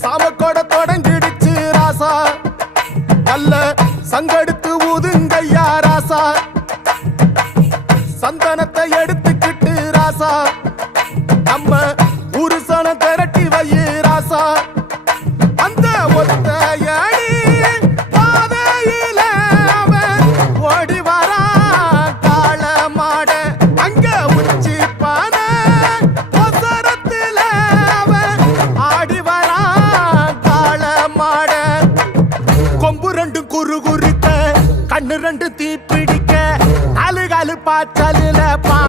சாமக்கோட தொடங்கிடுச்சு ராசா, நல்ல சங்கெடுத்து ஊதுங்கய்யா ராசா, சந்தனத்தை எடுத்துக்கிட்டு ராசா, நம்ம உருசன திரட்டி வையே ராசா, அந்த ஒத்தையடி பாதையில அவன் ஓடி வரா காள மாட, அங்க உச்சி பானை ஒசரத்துல அவன் ஆடி வரா காள மாட, கொம்பு ரெண்டு குறு குறுக்க கண்ணு ரெண்டு தீப்பிடிக்க, நாலு காலு பாய்ச்சலு